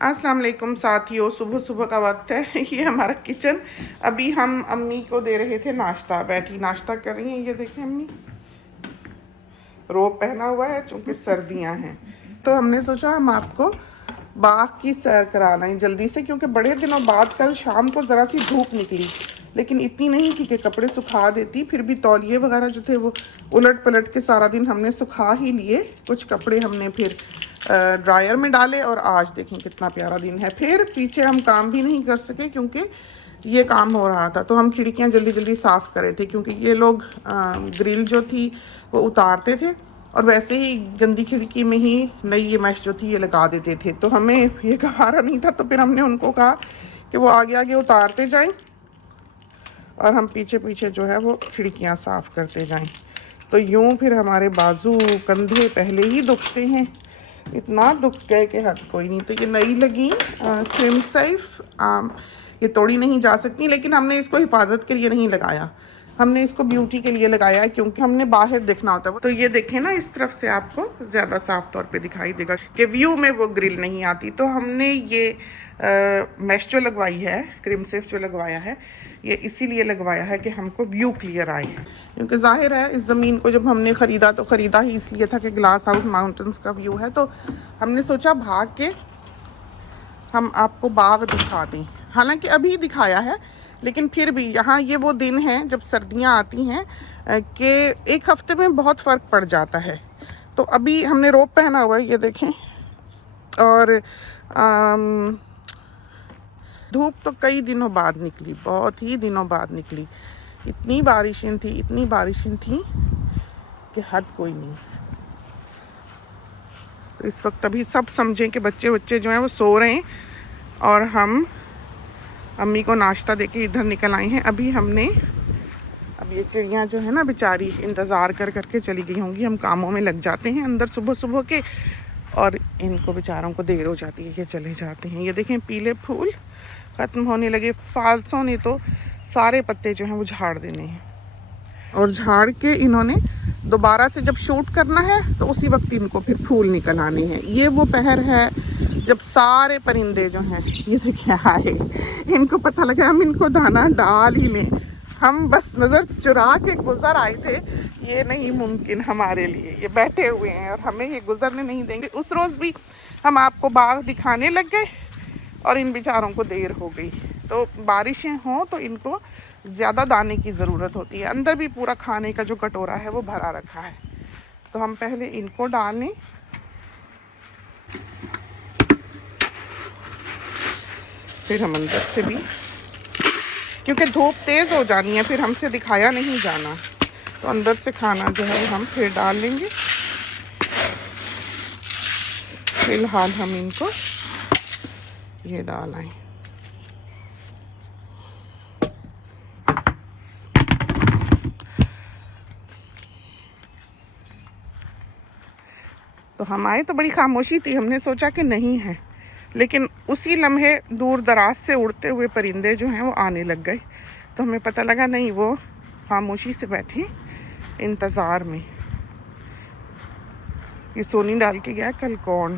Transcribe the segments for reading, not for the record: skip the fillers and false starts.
अस्सलाम वालेकुम साथियों, सुबह सुबह का वक्त है। ये हमारा किचन। अभी हम अम्मी को दे रहे थे नाश्ता। बैठी नाश्ता कर रही हैं। ये देखें, अम्मी रोब पहना हुआ है चूँकि सर्दियां हैं। तो हमने सोचा हम आपको बाग की सैर करा लाएं जल्दी से, क्योंकि बड़े दिनों बाद कल शाम को ज़रा सी धूप निकली, लेकिन इतनी नहीं थी कि कपड़े सुखा देती। फिर भी तौलिए वगैरह जो थे वो उलट पलट के सारा दिन हमने सुखा ही लिए। कुछ कपड़े हमने फिर ड्रायर में डाले और आज देखें कितना प्यारा दिन है। फिर पीछे हम काम भी नहीं कर सके क्योंकि ये काम हो रहा था, तो हम खिड़कियां जल्दी जल्दी साफ़ कर रहे थे क्योंकि ये लोग ग्रिल जो थी वो उतारते थे और वैसे ही गंदी खिड़की में ही नई ये मैश जो थी ये लगा देते थे। तो हमें ये गवारा नहीं था, तो फिर हमने उनको कहा कि वो आगे आगे उतारते जाएं और हम पीछे पीछे जो है वो खिड़कियां साफ़ करते जाएं। तो यूँ फिर हमारे बाजू कंधे पहले ही दुखते हैं, इतना दुख गए कि हद कोई नहीं। तो ये नई लगी क्रीम साइफ, ये तोड़ी नहीं जा सकती, लेकिन हमने इसको हिफाजत के लिए नहीं लगाया, हमने इसको ब्यूटी के लिए लगाया है क्योंकि हमने बाहर देखना होता है। तो ये देखें ना, इस तरफ से आपको ज़्यादा साफ तौर पे दिखाई देगा कि व्यू में वो ग्रिल नहीं आती। तो हमने ये मैश जो लगवाई है, क्रीम सेफ जो लगवाया है, ये इसीलिए लगवाया है कि हमको व्यू क्लियर आए, क्योंकि जाहिर है इस ज़मीन को जब हमने ख़रीदा तो ख़रीदा ही इसलिए था कि ग्लास हाउस माउंटेन्स का व्यू है। तो हमने सोचा भाग के हम आपको बाग दिखा दें। हालांकि अभी दिखाया है, लेकिन फिर भी यहाँ ये वो दिन हैं जब सर्दियाँ आती हैं कि एक हफ्ते में बहुत फ़र्क पड़ जाता है। तो अभी हमने रोब पहना हुआ है, ये देखें, और धूप तो कई दिनों बाद निकली, बहुत ही दिनों बाद निकली। इतनी बारिशें थी कि हद कोई नहीं। तो इस वक्त अभी सब समझें कि बच्चे जो हैं वो सो रहे हैं और हम अम्मी को नाश्ता देके इधर निकल आए हैं। अब ये चिड़ियाँ जो है ना बेचारी इंतज़ार कर करके चली गई होंगी। हम कामों में लग जाते हैं अंदर सुबह सुबह के, और इनको बेचारों को देर हो जाती है, ये चले जाते हैं। ये देखें पीले फूल ख़त्म होने लगे। फालसों ने तो सारे पत्ते जो हैं वो झाड़ देने हैं, और झाड़ के इन्होंने दोबारा से जब शूट करना है तो उसी वक्त इनको फिर फूल निकल आने हैं। ये वो पहर है जब सारे परिंदे जो हैं, ये देखिए आए, इनको पता लगा हम इनको दाना डाल ही लें। हम बस नज़र चुरा के गुज़र आए थे, ये नहीं मुमकिन हमारे लिए। ये बैठे हुए हैं और हमें ये गुज़रने नहीं देंगे। उस रोज़ भी हम आपको बाग दिखाने लग गए और इन बेचारों को देर हो गई। तो बारिशें हों तो इनको ज़्यादा दाने की ज़रूरत होती है। अंदर भी पूरा खाने का जो कटोरा है वो भरा रखा है, तो हम पहले इनको डालें, फिर हम अंदर से भी, क्योंकि धूप तेज़ हो जानी है फिर हमसे दिखाया नहीं जाना। तो अंदर से खाना जो है हम फिर डाल लेंगे। फिलहाल हम इनको ये डाल आए। तो हम आए तो बड़ी खामोशी थी, हमने सोचा कि नहीं है, लेकिन उसी लम्हे दूर दराज से उड़ते हुए परिंदे जो हैं वो आने लग गए। तो हमें पता लगा नहीं, वो खामोशी से बैठे इंतज़ार में। ये सोनी डाल के गया कल कॉर्न,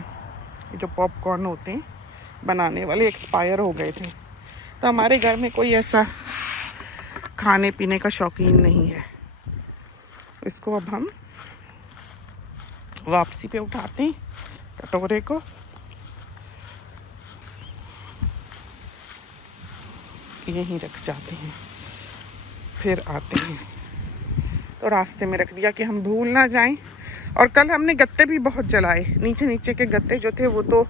ये जो पॉपकॉर्न होते हैं बनाने वाले, एक्सपायर हो गए थे। तो हमारे घर में कोई ऐसा खाने पीने का शौकीन नहीं है। इसको अब हम वापसी पे उठाते हैं कटोरे को, यहीं रख जाते हैं, फिर आते हैं। तो रास्ते में रख दिया कि हम भूल ना जाएं। और कल हमने गत्ते भी बहुत जलाए, नीचे के गत्ते जो थे वो तो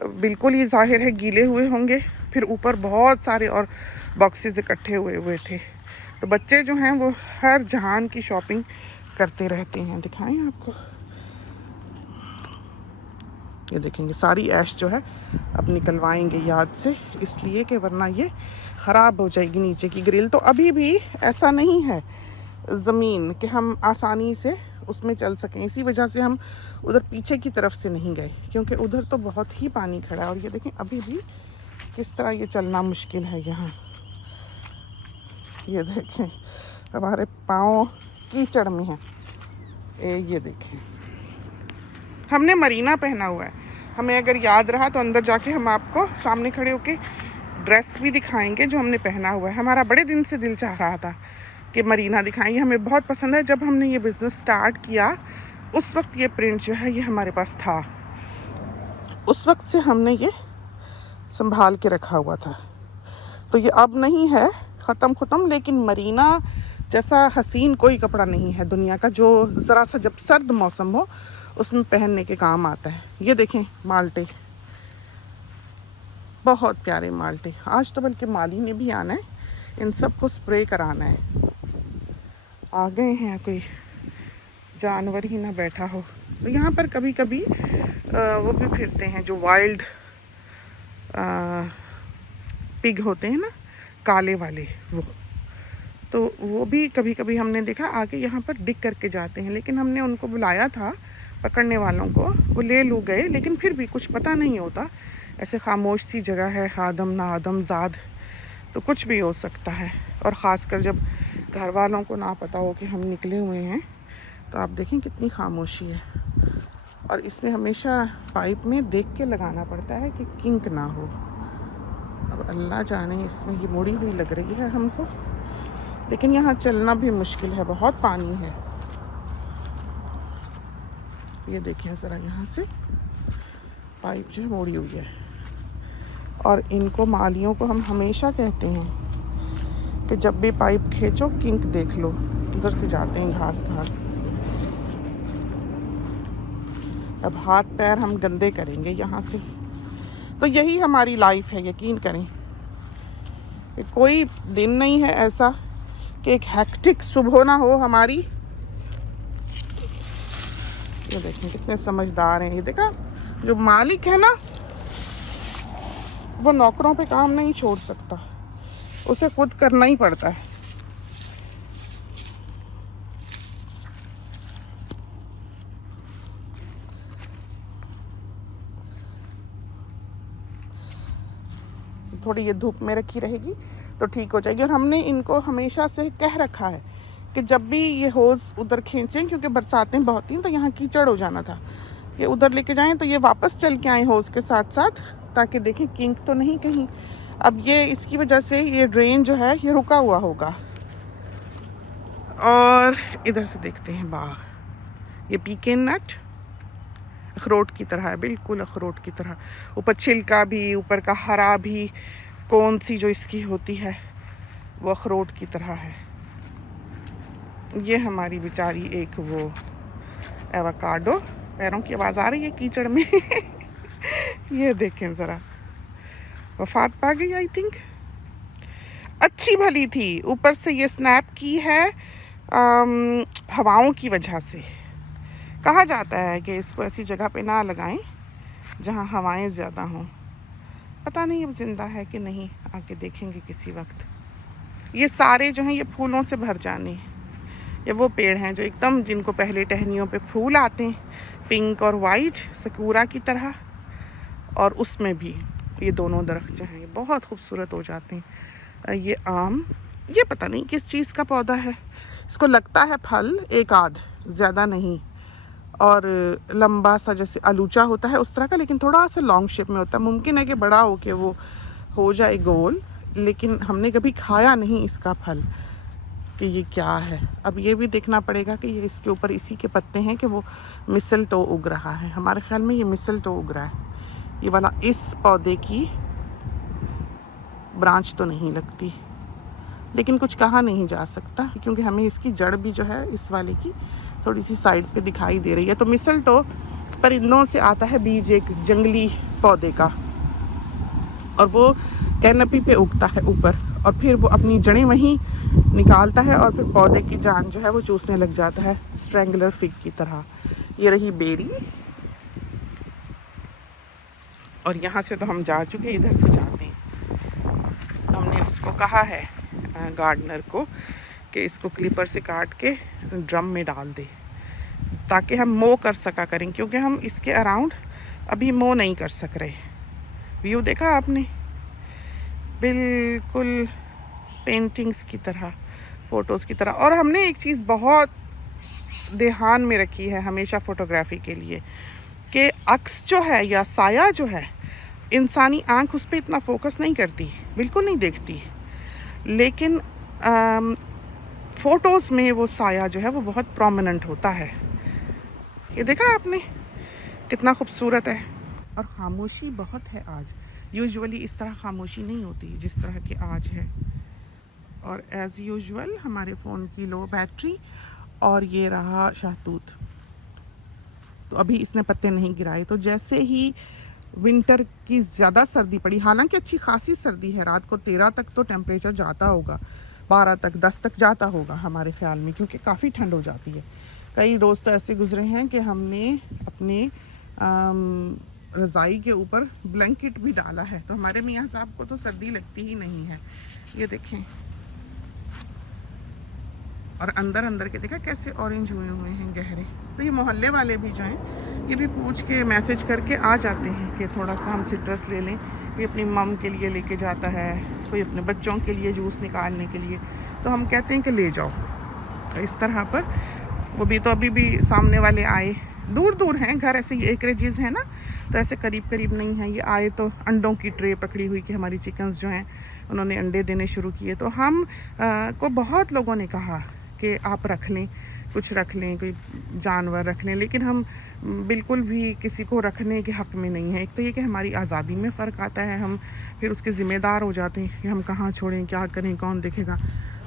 बिल्कुल ही जाहिर है गीले हुए होंगे, फिर ऊपर बहुत सारे और बॉक्सेस इकट्ठे हुए थे। तो बच्चे जो हैं वो हर जहान की शॉपिंग करते रहते हैं। दिखाएं आपको, ये देखेंगे सारी ऐश जो है अब निकलवाएंगे याद से, इसलिए कि वरना ये ख़राब हो जाएगी नीचे की ग्रिल। तो अभी भी ऐसा नहीं है ज़मीन कि हम आसानी से उसमें चल सकें, इसी वजह से हम उधर पीछे की तरफ से नहीं गए, क्योंकि उधर तो बहुत ही पानी खड़ा है। और ये देखें अभी भी किस तरह ये चलना मुश्किल है यहाँ। ये देखें हमारे पाँव कीचड़ में हैं। ये देखें हमने मरीना पहना हुआ है, हमें अगर याद रहा तो अंदर जाके हम आपको सामने खड़े होके ड्रेस भी दिखाएंगे जो हमने पहना हुआ है। हमारा बड़े दिन से दिल चाह रहा था कि मरीना दिखाएंगे, हमें बहुत पसंद है। जब हमने ये बिज़नेस स्टार्ट किया उस वक्त ये प्रिंट जो है ये हमारे पास था, उस वक्त से हमने ये संभाल के रखा हुआ था। तो ये अब नहीं है, ख़त्म, लेकिन मरीना जैसा हसीन कोई कपड़ा नहीं है दुनिया का जो ज़रा सा जब सर्द मौसम हो उसमें पहनने के काम आता है। ये देखें माल्टे, बहुत प्यारे माल्टे। आज तो बल्कि माली ने भी आना है, इन सब को स्प्रे कराना है। आ गए हैं, कोई जानवर ही ना बैठा हो। तो यहाँ पर कभी कभी वो भी फिरते हैं जो वाइल्ड पिग होते हैं ना, काले वाले, वो भी कभी कभी हमने देखा आके यहाँ पर डिग करके जाते हैं। लेकिन हमने उनको बुलाया था पकड़ने वालों को, वो ले लो गए, लेकिन फिर भी कुछ पता नहीं होता। ऐसे खामोश सी जगह है, आदम ना आदम ज़ाद, तो कुछ भी हो सकता है। और ख़ासकर जब घर वालों को ना पता हो कि हम निकले हुए हैं, तो आप देखें कितनी खामोशी है। और इसमें हमेशा पाइप में देख के लगाना पड़ता है कि किंक ना हो। अब अल्लाह जाने, इसमें ये मुड़ी हुई लग रही है हमको, लेकिन यहाँ चलना भी मुश्किल है, बहुत पानी है। ये देखिए ज़रा, यहाँ से पाइप जो है मुड़ी हुई है। और इनको, मालियों को हम हमेशा कहते हैं कि जब भी पाइप खींचो किंक देख लो। उधर से जाते हैं घास से। अब हाथ पैर हम गंदे करेंगे यहाँ से। तो यही हमारी लाइफ है, यकीन करें। कोई दिन नहीं है ऐसा कि एक हेक्टिक सुबह ना हो हमारी। ये देखें कितने समझदार हैं। ये देखा, जो मालिक है ना वो नौकरों पे काम नहीं छोड़ सकता, उसे खुद करना ही पड़ता है। थोड़ी ये धूप में रखी रहेगी तो ठीक हो जाएगी। और हमने इनको हमेशा से कह रखा है कि जब भी ये होज़ उधर खींचें, क्योंकि बरसातें बहुत थी तो यहाँ कीचड़ हो जाना था, ये उधर लेके जाएं तो ये वापस चल के आए होज़ के साथ साथ, ताकि देखें किंक तो नहीं कहीं। अब ये इसकी वजह से ये ड्रेन जो है ये रुका हुआ होगा। और इधर से देखते हैं बाग, ये पीकेन नट अखरोट की तरह है, बिल्कुल अखरोट की तरह। ऊपर छिलका भी, ऊपर का हरा भी, कौन सी जो इसकी होती है वो अखरोट की तरह है। ये हमारी बेचारी एक वो एवोकाडो, पैरों की आवाज़ आ रही है कीचड़ में। ये देखें ज़रा, वफात पा गई आई थिंक। अच्छी भली थी, ऊपर से ये स्नैप की है हवाओं की वजह से। कहा जाता है कि इसको ऐसी जगह पे ना लगाएं जहां हवाएं ज़्यादा हों। पता नहीं अब जिंदा है कि नहीं, आके देखेंगे किसी वक्त। ये सारे जो हैं ये फूलों से भर जाने। ये वो पेड़ हैं जो एकदम, जिनको पहले टहनियों पे फूल आते हैं, पिंक और वाइट सकूरा की तरह। और उसमें भी ये दोनों दरख्त जो हैं ये बहुत खूबसूरत हो जाते हैं। ये आम, ये पता नहीं किस चीज़ का पौधा है, इसको लगता है फल एक आध, ज़्यादा नहीं। और लंबा सा जैसे आलूचा होता है उस तरह का, लेकिन थोड़ा सा लॉन्ग शेप में होता है। मुमकिन है कि बड़ा हो के वो हो जाए गोल, लेकिन हमने कभी खाया नहीं इसका फल कि ये क्या है। अब ये भी देखना पड़ेगा कि ये इसके ऊपर इसी के पत्ते हैं कि वो मिसलटो उग रहा है। हमारे ख्याल में ये मिसलटो उग रहा है। ये वाला इस पौधे की ब्रांच तो नहीं लगती, लेकिन कुछ कहा नहीं जा सकता क्योंकि हमें इसकी जड़ भी जो है इस वाले की थोड़ी सी साइड पे दिखाई दे रही है। तो मिसलटो परिंदों से आता है बीज, एक जंगली पौधे का, और वो कैनपी पे उगता है ऊपर, और फिर वो अपनी जड़ें वहीं निकालता है और फिर पौधे की जान जो है वो चूसने लग जाता है, स्ट्रैंगुलर फिग की तरह। ये रही बेरी। और यहाँ से तो हम जा चुके, इधर से जाते हैं। हमने उसको कहा है गार्डनर को कि इसको क्लिपर से काट के ड्रम में डाल दे ताकि हम मो कर सका करें, क्योंकि हम इसके अराउंड अभी मो नहीं कर सक रहे। व्यू देखा आपने, बिल्कुल पेंटिंग्स की तरह, फ़ोटोज़ की तरह। और हमने एक चीज़ बहुत ध्यान में रखी है हमेशा फ़ोटोग्राफी के लिए कि अक्स जो है या साया जो है, इंसानी आँख उस पर इतना फोकस नहीं करती, बिल्कुल नहीं देखती, लेकिन फ़ोटोज़ में वो साया जो है वो बहुत प्रोमिनेंट होता है। ये देखा आपने कितना खूबसूरत है। और ख़ामोशी बहुत है आज, यूजुअली इस तरह ख़ामोशी नहीं होती जिस तरह की आज है। और एज़ यूजुअल हमारे फ़ोन की लो बैटरी, और ये रहा शहतूत। तो अभी इसने पत्ते नहीं गिराए। तो जैसे ही विंटर की ज़्यादा सर्दी पड़ी, हालांकि अच्छी खासी सर्दी है, रात को 13 तक तो टेम्परेचर जाता होगा, 12 तक 10 तक जाता होगा हमारे ख्याल में, क्योंकि काफ़ी ठंड हो जाती है। कई रोज़ तो ऐसे गुजरे हैं कि हमने अपने रज़ाई के ऊपर ब्लैंकेट भी डाला है। तो हमारे मियाँ साहब को तो सर्दी लगती ही नहीं है। ये देखें, और अंदर अंदर के देखा कैसे ऑरेंज हुए हुए हैं गहरे। तो ये मोहल्ले वाले भी जो हैं, ये भी पूछ के मैसेज करके आ जाते हैं कि थोड़ा सा हम सिट्रस ले लें। कोई अपनी मम के लिए लेके जाता है, कोई अपने बच्चों के लिए जूस निकालने के लिए, तो हम कहते हैं कि ले जाओ। तो इस तरह पर वो भी, तो अभी भी सामने वाले आए, दूर दूर हैं घर, ऐसे एकरेजेस हैं ना, तो ऐसे करीब करीब नहीं है। ये आए तो अंडों की ट्रे पकड़ी हुई कि हमारी चिकन्स जो हैं उन्होंने अंडे देने शुरू किए। तो हम को बहुत लोगों ने कहा कि आप रख लें, कुछ रख लें, कोई जानवर रख लें, लेकिन हम बिल्कुल भी किसी को रखने के हक़ में नहीं है। एक तो ये कि हमारी आज़ादी में फ़र्क आता है, हम फिर उसके ज़िम्मेदार हो जाते हैं कि हम कहाँ छोड़ें, क्या करें, कौन देखेगा,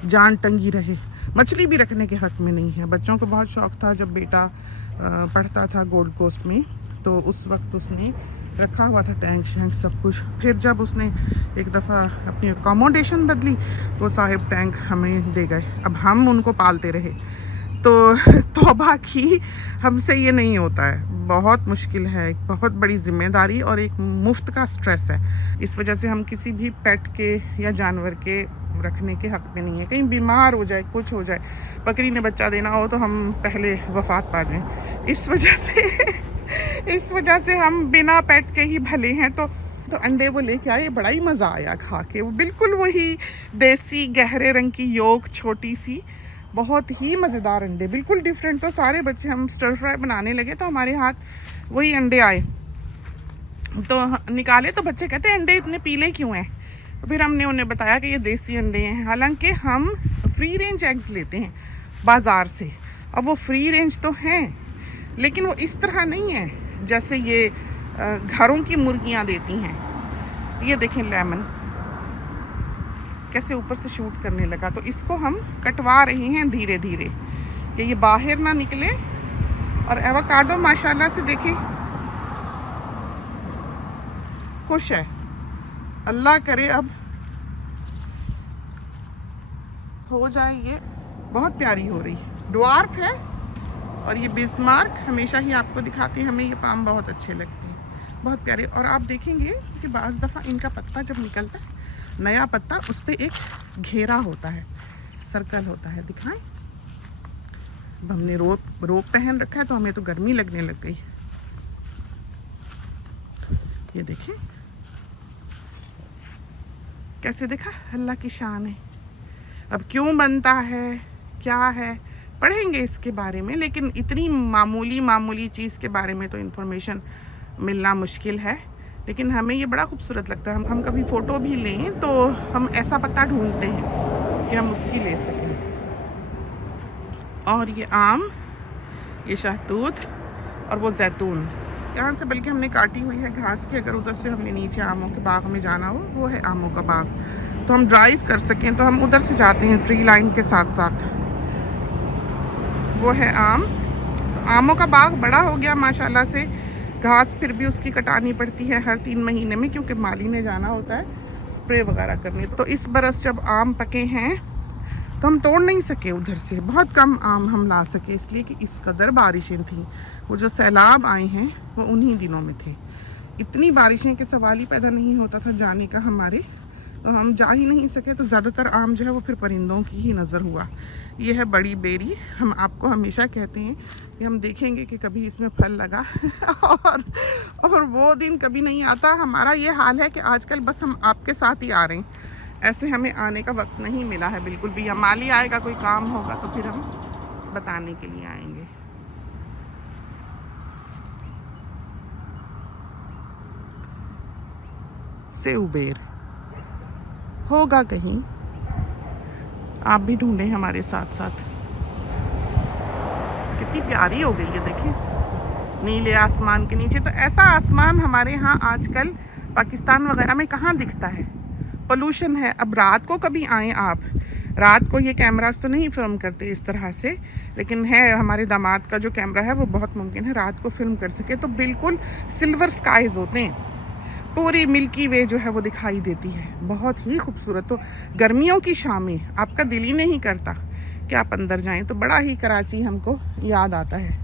जान टंगी रहे। मछली भी रखने के हक़ में नहीं है। बच्चों को बहुत शौक़ था, जब बेटा पढ़ता था गोल्ड कोस्ट में, तो उस वक्त उसने रखा हुआ था टैंक शैंक सब कुछ। फिर जब उसने एक दफ़ा अपनी अकोमोडेशन बदली, तो साहिब टैंक हमें दे गए। अब हम उनको पालते रहे। तो तौबा की, हमसे ये नहीं होता है, बहुत मुश्किल है, एक बहुत बड़ी ज़िम्मेदारी और एक मुफ्त का स्ट्रेस है। इस वजह से हम किसी भी पेट के या जानवर के रखने के हक़ में नहीं है। कहीं बीमार हो जाए, कुछ हो जाए, बकरी ने बच्चा देना हो तो हम पहले वफ़ात पा जाएं। इस वजह से हम बिना पेट के ही भले हैं। तो अंडे वो लेके आए, बड़ा ही मज़ा आया खा के। वो बिल्कुल वही देसी गहरे रंग की योक, छोटी सी, बहुत ही मज़ेदार अंडे, बिल्कुल डिफरेंट। तो सारे बच्चे, हम स्टर फ्राई बनाने लगे तो हमारे हाथ वही अंडे आए, तो निकाले तो बच्चे कहते हैं अंडे इतने पीले क्यों हैं। तो फिर हमने उन्हें बताया कि ये देसी अंडे हैं। हालांकि हम फ्री रेंज एग्स लेते हैं बाज़ार से। अब वो फ्री रेंज तो हैं, लेकिन वो इस तरह नहीं है जैसे ये घरों की मुर्गियां देती हैं। ये देखें लेमन कैसे ऊपर से शूट करने लगा। तो इसको हम कटवा रहे हैं धीरे धीरे कि ये बाहर ना निकले। और एवोकाडो माशाल्लाह से देखें खुश है। अल्लाह करे अब हो जाए। ये बहुत प्यारी हो रही, ड्वार्फ है। और ये बिस्मार्क हमेशा ही आपको दिखाते हैं, हमें ये पाम बहुत अच्छे लगते हैं, बहुत प्यारे। और आप देखेंगे कि बाज़ दफ़ा इनका पत्ता जब निकलता है, नया पत्ता, उस पर एक घेरा होता है, सर्कल होता है। दिखाएं, अब हमने रोब पहन रखा है तो हमें तो गर्मी लगने लग गई। ये देखें कैसे, देखा, अल्लाह की शान है। अब क्यों बनता है, क्या है, पढ़ेंगे इसके बारे में, लेकिन इतनी मामूली चीज़ के बारे में तो इन्फॉर्मेशन मिलना मुश्किल है। लेकिन हमें ये बड़ा खूबसूरत लगता है। हम कभी फ़ोटो भी लें तो हम ऐसा पत्ता ढूंढते हैं कि हम उसकी ले सकें। और ये आम, ये शहतूत और वो जैतून, यहाँ से बल्कि हमने काटी हुई है घास की। अगर उधर से हमने नीचे आमों के बाग में जाना हो, वो है आमों का बाग, तो हम ड्राइव कर सकें तो हम उधर से जाते हैं ट्री लाइन के साथ साथ। वो है आम। तो आमों का बाग बड़ा हो गया माशाल्लाह से। घास फिर भी उसकी कटानी पड़ती है हर 3 महीने में, क्योंकि माली ने जाना होता है स्प्रे वगैरह करने। तो इस बरस जब आम पके हैं तो हम तोड़ नहीं सके उधर से, बहुत कम आम हम ला सके, इसलिए कि इस कदर बारिशें थीं। वो जो सैलाब आए हैं वो उन्हीं दिनों में थे। इतनी बारिशें के सवाल ही पैदा नहीं होता था जाने का हमारे, तो हम जा ही नहीं सके। तो ज़्यादातर आम जो है वो फिर परिंदों की ही नज़र हुआ। ये है बड़ी बेरी। हम आपको हमेशा कहते हैं कि हम देखेंगे कि कभी इसमें फल लगा और वो दिन कभी नहीं आता। हमारा ये हाल है कि आजकल बस हम आपके साथ ही आ रहे हैं, ऐसे हमें आने का वक्त नहीं मिला है बिल्कुल भी। या माली आएगा, कोई काम होगा तो फिर हम बताने के लिए आएंगे। से उबेर होगा कहीं, आप भी ढूंढें हमारे साथ साथ। कितनी प्यारी हो गई है देखिए, नीले आसमान के नीचे। तो ऐसा आसमान हमारे यहाँ आजकल पाकिस्तान वगैरह में कहाँ दिखता है, पोल्यूशन है। अब रात को कभी आएँ आप, रात को ये कैमरास तो नहीं फिल्म करते इस तरह से, लेकिन है हमारे दामाद का जो कैमरा है वो बहुत मुमकिन है रात को फिल्म कर सके। तो बिल्कुल सिल्वर स्काइज होते हैं, पूरी मिल्की वे जो है वो दिखाई देती है, बहुत ही खूबसूरत। तो गर्मियों की शामें आपका दिल ही नहीं करता कि आप अंदर जाएं, तो बड़ा ही कराची हमको याद आता है।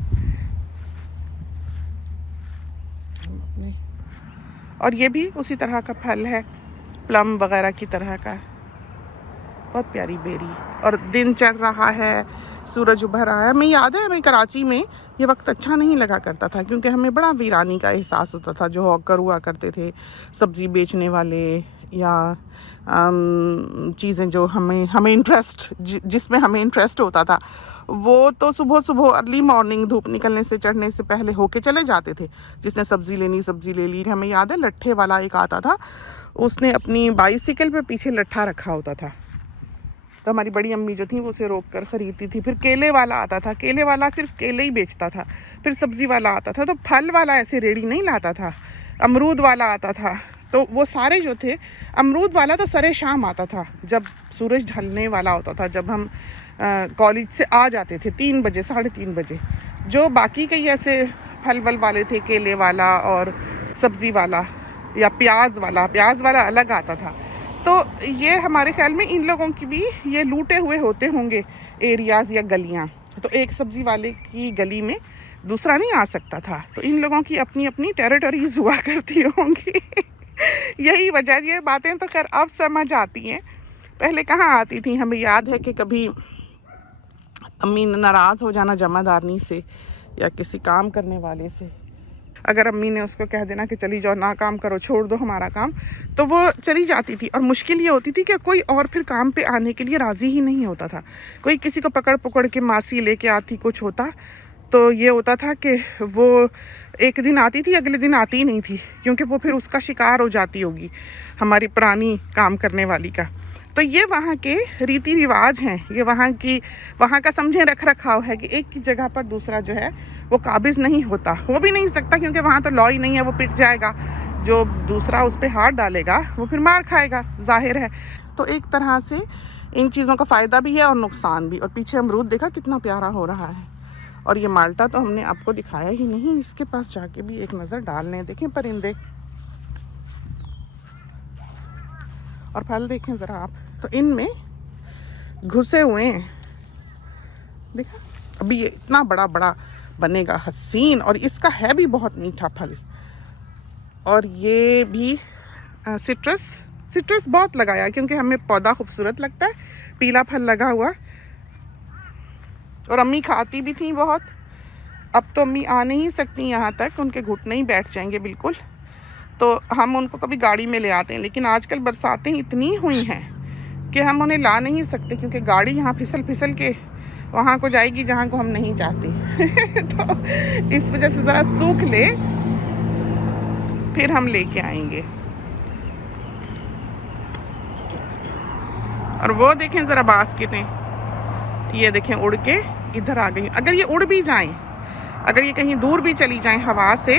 और ये भी उसी तरह का फल है, प्लम वगैरह की तरह का, बहुत प्यारी बेरी। और दिन चढ़ रहा है, सूरज उभर रहा है। हमें याद है, हमें कराची में ये वक्त अच्छा नहीं लगा करता था, क्योंकि हमें बड़ा वीरानी का एहसास होता था। जो हॉकर हुआ करते थे, सब्ज़ी बेचने वाले, या चीज़ें जो हमें इंटरेस्ट, जिसमें हमें इंटरेस्ट होता था, वो तो सुबह सुबह अर्ली मॉर्निंग धूप निकलने से, चढ़ने से पहले होके चले जाते थे। जिसने सब्ज़ी लेनी सब्ज़ी ले ली। हमें याद है लट्ठे वाला एक आता था, उसने अपनी बाइसिकल पे पीछे लट्ठा रखा होता था, तो हमारी बड़ी अम्मी जो थी वो उसे रोक कर ख़रीदती थी। फिर केले वाला आता था, केले वाला सिर्फ केले ही बेचता था। फिर सब्ज़ी वाला आता था, तो फल वाला ऐसे रेडी नहीं लाता था। अमरूद वाला आता था, तो वो सारे जो थे, अमरूद वाला तो सरे शाम आता था, जब सूरज ढलने वाला होता था, जब हम कॉलेज से आ जाते थे 3 बजे, 3:30 बजे। जो बाकी कई ऐसे फल वल वाले थे, केले वाला और सब्ज़ी वाला या प्याज वाला अलग आता था। तो ये हमारे ख्याल में इन लोगों की भी ये लूटे हुए होते होंगे एरियाज़ या गलियाँ। तो एक सब्ज़ी वाले की गली में दूसरा नहीं आ सकता था, तो इन लोगों की अपनी अपनी टेरिटरीज हुआ करती होंगी। यही वजह, ये बातें तो खैर अब समझ आती हैं, पहले कहाँ आती थी। हमें याद है कि कभी अम्मी नाराज़ हो जाना जमादारनी से या किसी काम करने वाले से, अगर अम्मी ने उसको कह देना कि चली जाओ, ना काम करो, छोड़ दो हमारा काम, तो वो चली जाती थी। और मुश्किल ये होती थी कि कोई और फिर काम पे आने के लिए राज़ी ही नहीं होता था। कोई किसी को पकड़ पकड़ के मासी लेके आती, कुछ होता, तो ये होता था कि वो एक दिन आती थी, अगले दिन आती ही नहीं थी, क्योंकि वो फिर उसका शिकार हो जाती होगी हमारी पुरानी काम करने वाली का। तो ये वहाँ के रीति रिवाज हैं, ये वहाँ का समझें रख रखाव है कि एक की जगह पर दूसरा जो है वो काबिज़ नहीं होता, हो भी नहीं सकता, क्योंकि वहाँ तो लॉ ही नहीं है। वो पिट जाएगा, जो दूसरा उस पर हाथ डालेगा वो फिर मार खाएगा, जाहिर है। तो एक तरह से इन चीज़ों का फ़ायदा भी है और नुकसान भी। और पीछे अमरूद देखा कितना प्यारा हो रहा है। और ये माल्टा तो हमने आपको दिखाया ही नहीं, इसके पास जाके भी एक नज़र डालने। देखें परिंदे और फल देखें ज़रा आप, तो इनमें घुसे हुए हैं। देखा, अभी ये इतना बड़ा बड़ा बनेगा हसीन, और इसका है भी बहुत मीठा फल। और ये भी सिट्रस बहुत लगाया, क्योंकि हमें पौधा खूबसूरत लगता है, पीला फल लगा हुआ। और अम्मी खाती भी थी बहुत। अब तो अम्मी आ नहीं सकती यहाँ तक, उनके घुटने ही बैठ जाएंगे बिल्कुल, तो हम उनको कभी गाड़ी में ले आते हैं। लेकिन आजकल बरसातें इतनी हुई हैं कि हम उन्हें ला नहीं सकते, क्योंकि गाड़ी यहाँ फिसल फिसल के वहाँ को जाएगी जहाँ को हम नहीं चाहते। तो इस वजह से ज़रा सूख ले, फिर हम लेके आएंगे। और वो देखें ज़रा बास्केटें, ये देखें उड़ के इधर आ गई। अगर ये उड़ भी जाएं, अगर ये कहीं दूर भी चली जाएं हवा से,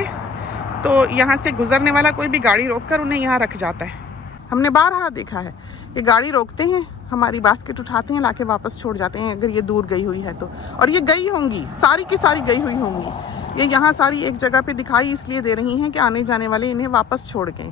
तो यहाँ से गुजरने वाला कोई भी गाड़ी रोककर उन्हें यहाँ रख जाता है। हमने बारहा देखा है, ये गाड़ी रोकते हैं, हमारी बास्केट उठाते हैं, लाके वापस छोड़ जाते हैं, अगर ये दूर गई हुई है तो। और ये गई होंगी, सारी की सारी गई हुई होंगी। ये यहाँ सारी एक जगह पे दिखाई इसलिए दे रही हैं कि आने जाने वाले इन्हें वापस छोड़ गए,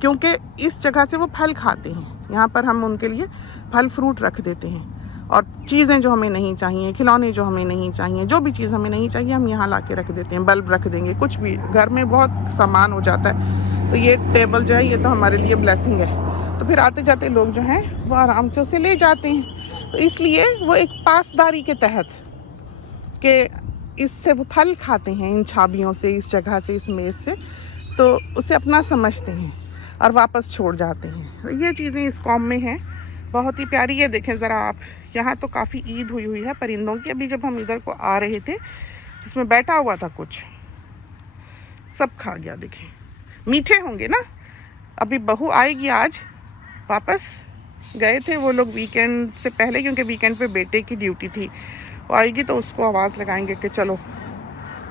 क्योंकि इस जगह से वो फल खाते हैं। यहाँ पर हम उनके लिए फल फ्रूट रख देते हैं, और चीज़ें जो हमें नहीं चाहिए, खिलौने जो हमें नहीं चाहिए, जो भी चीज़ हमें नहीं चाहिए, हम यहाँ ला के रख देते हैं। बल्ब रख देंगे, कुछ भी, घर में बहुत सामान हो जाता है। तो ये टेबल जो है, ये तो हमारे लिए ब्लेसिंग है। तो फिर आते जाते लोग जो हैं वो आराम से उसे ले जाते हैं। तो इसलिए वो एक पासदारी के तहत कि इससे वो फल खाते हैं, इन छाबियों से, इस जगह से, इस मेज़ से, तो उसे अपना समझते हैं और वापस छोड़ जाते हैं। तो ये चीज़ें इस कौम में हैं, बहुत ही प्यारी। ये देखें ज़रा आप, यहाँ तो काफ़ी ईद हुई है परिंदों की। अभी जब हम इधर को आ रहे थे, इसमें बैठा हुआ था कुछ, सब खा गया। देखें, मीठे होंगे ना, अभी बहू आएगी आज वापस। गए थे वो लोग वीकेंड से पहले, क्योंकि वीकेंड पे बेटे की ड्यूटी थी। वो आएगी तो उसको आवाज़ लगाएंगे कि चलो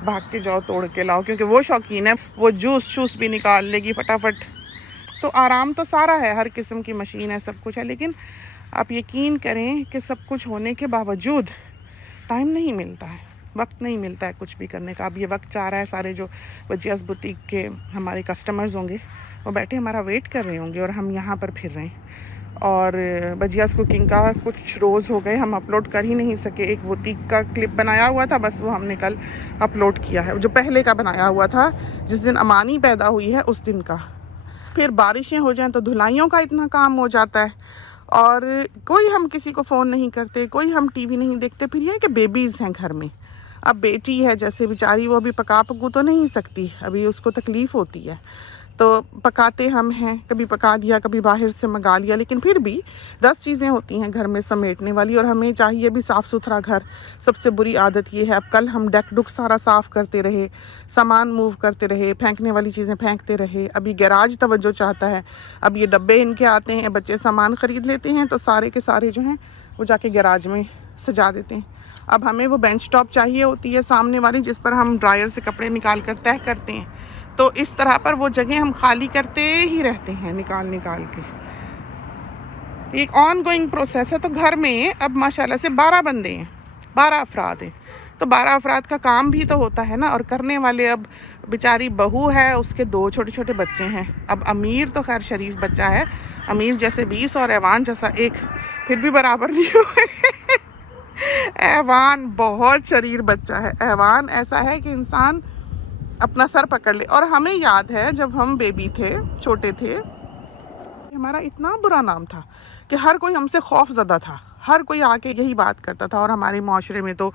भाग के जाओ, तोड़ के लाओ, क्योंकि वो शौकीन है। वो जूस भी निकाल लेगी फटाफट। तो आराम तो सारा है, हर किस्म की मशीन है, सब कुछ है, लेकिन आप यकीन करें कि सब कुछ होने के बावजूद टाइम नहीं मिलता है, वक्त नहीं मिलता है कुछ भी करने का। अब ये वक्त चाह रहा है, सारे जो बजियास बुटीक के हमारे कस्टमर्स होंगे वो बैठे हमारा वेट कर रहे होंगे और हम यहाँ पर फिर रहे हैं। और बजियास कुकिंग का कुछ रोज़ हो गए हम अपलोड कर ही नहीं सके। एक बुटीक का क्लिप बनाया हुआ था, बस वो हमने कल अपलोड किया है, जो पहले का बनाया हुआ था जिस दिन अमानी पैदा हुई है उस दिन का। फिर बारिशें हो जाएं तो धुलाइयों का इतना काम हो जाता है, और कोई हम किसी को फ़ोन नहीं करते, कोई हम टीवी नहीं देखते। फिर यह है कि बेबीज़ हैं घर में। अब बेटी है जैसे बेचारी, वो अभी पका पकू तो नहीं सकती, अभी उसको तकलीफ़ होती है, तो पकाते हम हैं। कभी पका लिया, कभी बाहर से मंगा लिया, लेकिन फिर भी 10 चीज़ें होती हैं घर में समेटने वाली, और हमें चाहिए भी साफ़ सुथरा घर। सबसे बुरी आदत ये है, अब कल हम डेक डुक सारा साफ़ करते रहे, सामान मूव करते रहे, फेंकने वाली चीज़ें फेंकते रहे। अभी गैराज तवज्जो चाहता है। अब ये डब्बे इनके आते हैं, बच्चे सामान ख़रीद लेते हैं तो सारे के सारे जो हैं वो जाके गैराज में सजा देते हैं। अब हमें वो बेंच टॉप चाहिए होती है सामने वाली, जिस पर हम ड्रायर से कपड़े निकाल कर तह करते हैं। तो इस तरह पर वो जगह हम खाली करते ही रहते हैं निकाल के। एक ऑन गोइंग प्रोसेस है। तो घर में अब माशाल्लाह से 12 बंदे हैं, 12 अफराद हैं, तो 12 अफराद का काम भी तो होता है ना। और करने वाले, अब बेचारी बहू है, उसके 2 छोटे छोटे बच्चे हैं। अब अमीर तो खैर शरीफ बच्चा है, अमीर जैसे 20 और ऐवान जैसा 1, फिर भी बराबर नहीं हुए। ऐवान बहुत शरीर बच्चा है। ऐवान ऐसा है कि इंसान अपना सर पकड़ ले। और हमें याद है जब हम बेबी थे, छोटे थे, हमारा इतना बुरा नाम था कि हर कोई हमसे खौफ ज़दा था, हर कोई आके यही बात करता था। और हमारे माशरे में तो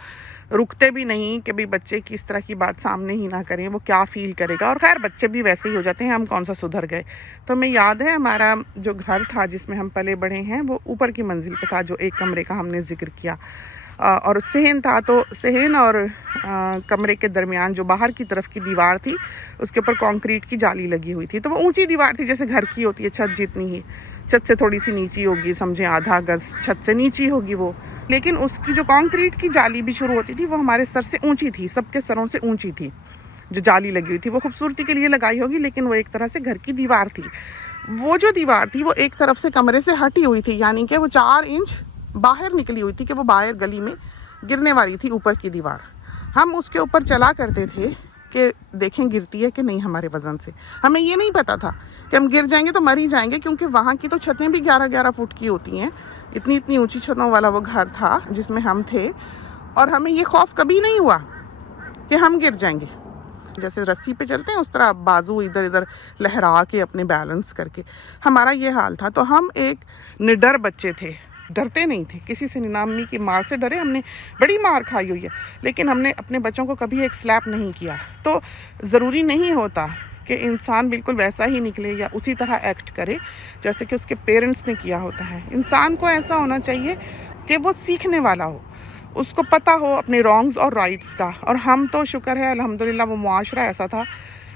रुकते भी नहीं कि भाई बच्चे की इस तरह की बात सामने ही ना करें, वो क्या फ़ील करेगा। और खैर बच्चे भी वैसे ही हो जाते हैं, हम कौन सा सुधर गए। तो हमें याद है हमारा जो घर था जिसमें हम पले बढ़े हैं, वो ऊपर की मंजिल पे था, जो 1 कमरे का हमने जिक्र किया। और सहन था, तो सहन और कमरे के दरमियान जो बाहर की तरफ की दीवार थी, उसके ऊपर कंक्रीट की जाली लगी हुई थी। तो वो ऊंची दीवार थी, जैसे घर की होती है, छत जितनी ही, छत से थोड़ी सी नीची होगी, समझें आधा गज छत से नीची होगी वो। लेकिन उसकी जो कंक्रीट की जाली भी शुरू होती थी वो हमारे सर से ऊंची थी, सबके सरों से ऊंची थी। जो जाली लगी हुई थी वो खूबसूरती के लिए लगाई होगी, लेकिन वो एक तरह से घर की दीवार थी। वो जो दीवार थी वो एक तरफ से कमरे से हटी हुई थी, यानी कि वो 4 इंच बाहर निकली हुई थी, कि वो बाहर गली में गिरने वाली थी ऊपर की दीवार। हम उसके ऊपर चला करते थे कि देखें गिरती है कि नहीं हमारे वज़न से। हमें ये नहीं पता था कि हम गिर जाएंगे तो मर ही जाएंगे, क्योंकि वहाँ की तो छतें भी 11-11 फुट की होती हैं। इतनी ऊंची छतों वाला वो घर था जिसमें हम थे, और हमें ये खौफ कभी नहीं हुआ कि हम गिर जाएंगे। जैसे रस्सी पे चलते हैं उस तरह बाजू इधर इधर लहरा के अपने बैलेंस करके हमारा ये हाल था। तो हम एक निडर बच्चे थे, डरते नहीं थे किसी से, नामी की मार से डरे। हमने बड़ी मार खाई हुई है, लेकिन हमने अपने बच्चों को कभी एक स्लैप नहीं किया। तो ज़रूरी नहीं होता कि इंसान बिल्कुल वैसा ही निकले या उसी तरह एक्ट करे जैसे कि उसके पेरेंट्स ने किया होता है। इंसान को ऐसा होना चाहिए कि वो सीखने वाला हो, उसको पता हो अपने रॉन्ग्स और राइट्स का। और हम तो शुक्र है अल्हम्दुलिल्लाह वो मुआशरा ऐसा था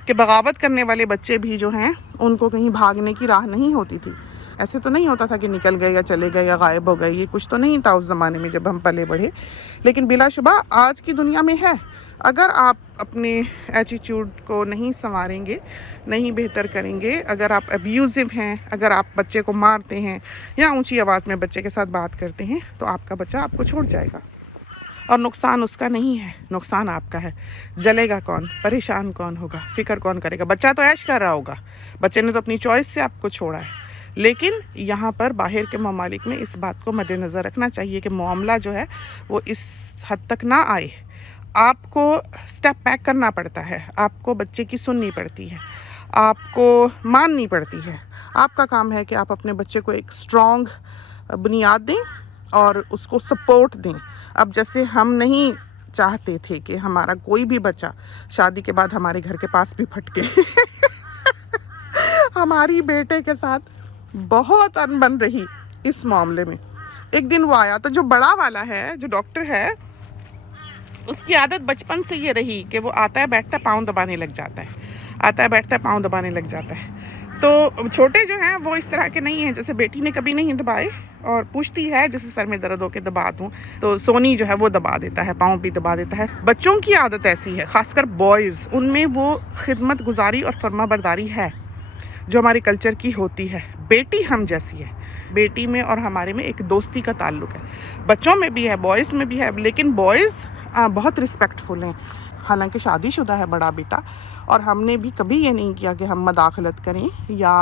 कि बगावत करने वाले बच्चे भी जो हैं उनको कहीं भागने की राह नहीं होती थी। ऐसे तो नहीं होता था कि निकल गए या चले गए या गायब हो गए, ये कुछ तो नहीं था उस ज़माने में जब हम पले बढ़े। लेकिन बिलाशुबा आज की दुनिया में है। अगर आप अपने एटीट्यूड को नहीं संवारेंगे, नहीं बेहतर करेंगे, अगर आप अब्यूज़िव हैं, अगर आप बच्चे को मारते हैं या ऊंची आवाज़ में बच्चे के साथ बात करते हैं, तो आपका बच्चा आपको छोड़ जाएगा। और नुकसान उसका नहीं है, नुकसान आपका है। जलेगा कौन, परेशान कौन होगा, फ़िक्र कौन करेगा। बच्चा तो ऐश कर रहा होगा, बच्चे ने तो अपनी चॉइस से आपको छोड़ा है। लेकिन यहाँ पर बाहर के ममालिक में इस बात को मद्देनज़र रखना चाहिए कि मामला जो है वो इस हद तक ना आए। आपको स्टेप बैक करना पड़ता है, आपको बच्चे की सुननी पड़ती है, आपको माननी पड़ती है। आपका काम है कि आप अपने बच्चे को एक स्ट्रॉन्ग बुनियाद दें और उसको सपोर्ट दें। अब जैसे हम नहीं चाहते थे कि हमारा कोई भी बच्चा शादी के बाद हमारे घर के पास भी फटके। हमारी बेटे के साथ बहुत अनबन रही इस मामले में। एक दिन वो आया, तो जो बड़ा वाला है, जो डॉक्टर है, उसकी आदत बचपन से ये रही कि वो आता है बैठता है पाँव दबाने लग जाता है, आता है बैठता है पाँव दबाने लग जाता है। तो छोटे जो हैं वो इस तरह के नहीं हैं, जैसे बेटी ने कभी नहीं दबाए और पूछती है जैसे सर में दर्द हो के दबा दूँ, तो सोनी जो है वो दबा देता है, पाँव भी दबा देता है। बच्चों की आदत ऐसी है, खासकर बॉयज़, उनमें वो खिदमत गुजारी और फर्माबरदारी है जो हमारे कल्चर की होती है। बेटी हम जैसी है, बेटी में और हमारे में एक दोस्ती का ताल्लुक है, बच्चों में भी है, बॉयज़ में भी है, लेकिन बॉयज़ बहुत रिस्पेक्टफुल हैं। हालांकि शादीशुदा है बड़ा बेटा, और हमने भी कभी ये नहीं किया कि हम मदाखलत करें या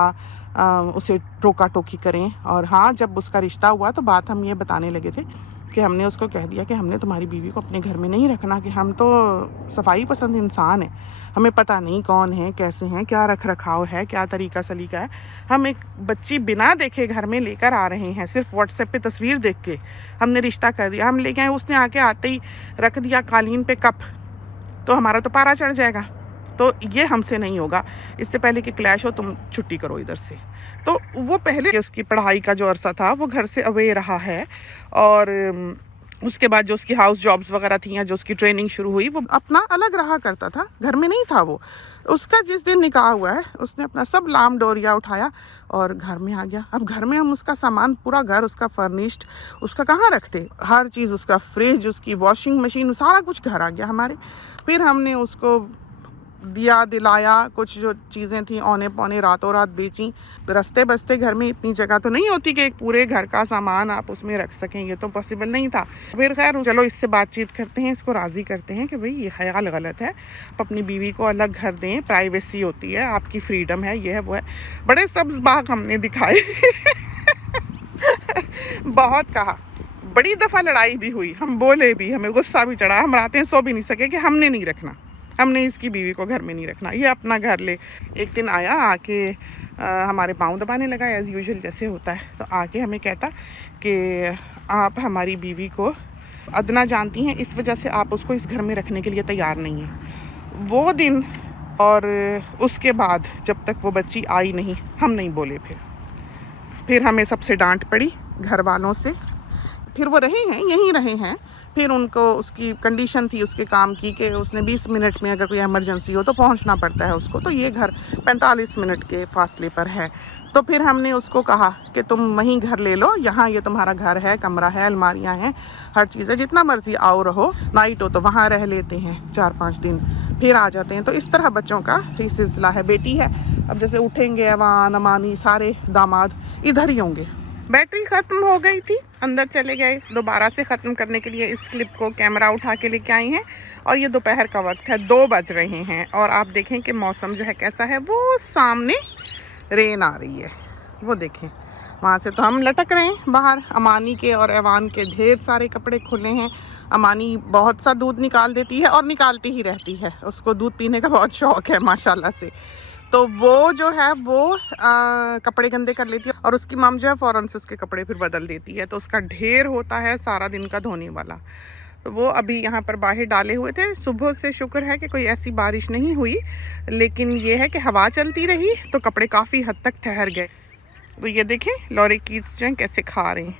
उसे टोका टोकी करें। और हाँ, जब उसका रिश्ता हुआ तो बात हम ये बताने लगे थे कि हमने उसको कह दिया कि हमने तुम्हारी बीवी को अपने घर में नहीं रखना, कि हम तो सफाई पसंद इंसान हैं, हमें पता नहीं कौन है, कैसे हैं, क्या रख रखाव है, क्या तरीका सलीका है। हम एक बच्ची बिना देखे घर में लेकर आ रहे हैं, सिर्फ व्हाट्सएप पे तस्वीर देख के हमने रिश्ता कर दिया, हम लेके आए, उसने आके आते ही रख दिया कालीन पे कप, तो हमारा तो पारा चढ़ जाएगा। तो ये हमसे नहीं होगा, इससे पहले कि क्लैश हो तुम छुट्टी करो इधर से। तो वो पहले उसकी पढ़ाई का जो अरसा था वो घर से अवे रहा है, और उसके बाद जो उसकी हाउस जॉब्स वगैरह थी या जो उसकी ट्रेनिंग शुरू हुई वो अपना अलग रहा करता था, घर में नहीं था वो। उसका जिस दिन निकाह हुआ है उसने अपना सब लाम डोरिया उठाया और घर में आ गया। अब घर में हम उसका सामान, पूरा घर उसका फर्निश्ड, उसका कहाँ रखते, हर चीज़, उसका फ्रिज, उसकी वॉशिंग मशीन, सारा कुछ घर आ गया हमारे। फिर हमने उसको दिया दिलाया, कुछ जो चीज़ें थी औने पौने रातों रात बेची। रस्ते बस्ते घर में इतनी जगह तो नहीं होती कि एक पूरे घर का सामान आप उसमें रख सकें, ये तो पॉसिबल नहीं था। फिर खैर चलो इससे बातचीत करते हैं, इसको राज़ी करते हैं कि भाई ये ख्याल गलत है, आप अपनी बीवी को अलग घर दें, प्राइवेसी होती है, आपकी फ्रीडम है, ये है वो है। बड़े सब्ज़ बाग हमने दिखाए बहुत कहा, बड़ी दफ़ा लड़ाई भी हुई, हम बोले भी, हमें गुस्सा भी चढ़ा, हम रातें सो भी नहीं सके कि हमने नहीं रखना, हमने इसकी बीवी को घर में नहीं रखना, ये अपना घर ले। एक दिन आया, आके हमारे पाँव दबाने लगा एज़ यूजुअल जैसे होता है, तो आके हमें कहता कि आप हमारी बीवी को अदना जानती हैं, इस वजह से आप उसको इस घर में रखने के लिए तैयार नहीं हैं। वो दिन और उसके बाद जब तक वो बच्ची आई नहीं, हम नहीं बोले। फिर हमें सबसे डांट पड़ी घर वालों से। फिर वो रहे हैं, यहीं रहे हैं। फिर उनको उसकी कंडीशन थी उसके काम की कि उसने 20 मिनट में अगर कोई इमरजेंसी हो तो पहुंचना पड़ता है उसको, तो ये घर 45 मिनट के फासले पर है। तो फिर हमने उसको कहा कि तुम वहीं घर ले लो, यहाँ ये तुम्हारा घर है, कमरा है, अलमारियाँ हैं, हर चीज़ है, जितना मर्जी आओ रहो, नाइट हो तो वहाँ रह लेते हैं 4-5 दिन, फिर आ जाते हैं। तो इस तरह बच्चों का ही सिलसिला है। बेटी है, अब जैसे उठेंगे अवान अमानी सारे दामाद इधर ही होंगे। बैटरी ख़त्म हो गई थी, अंदर चले गए, दोबारा से ख़त्म करने के लिए इस क्लिप को कैमरा उठा के लेके आई हैं। और ये दोपहर का वक्त है, 2 बज रहे हैं, और आप देखें कि मौसम जो है कैसा है, वो सामने रेन आ रही है, वो देखें वहाँ से। तो हम लटक रहे हैं बाहर, अमानी के और ऐवान के ढेर सारे कपड़े खुले हैं। अमानी बहुत सा दूध निकाल देती है और निकालती ही रहती है, उसको दूध पीने का बहुत शौक़ है माशाल्लाह से। तो वो जो है वो कपड़े गंदे कर लेती है और उसकी मम जो है फ़ौरन से उसके कपड़े फिर बदल देती है, तो उसका ढेर होता है सारा दिन का धोने वाला। तो वो अभी यहाँ पर बाहर डाले हुए थे। सुबह से शुक्र है कि कोई ऐसी बारिश नहीं हुई, लेकिन ये है कि हवा चलती रही तो कपड़े काफ़ी हद तक ठहर गए। तो ये देखें लॉरी किड्स जो हैं कैसे खा रहे हैं।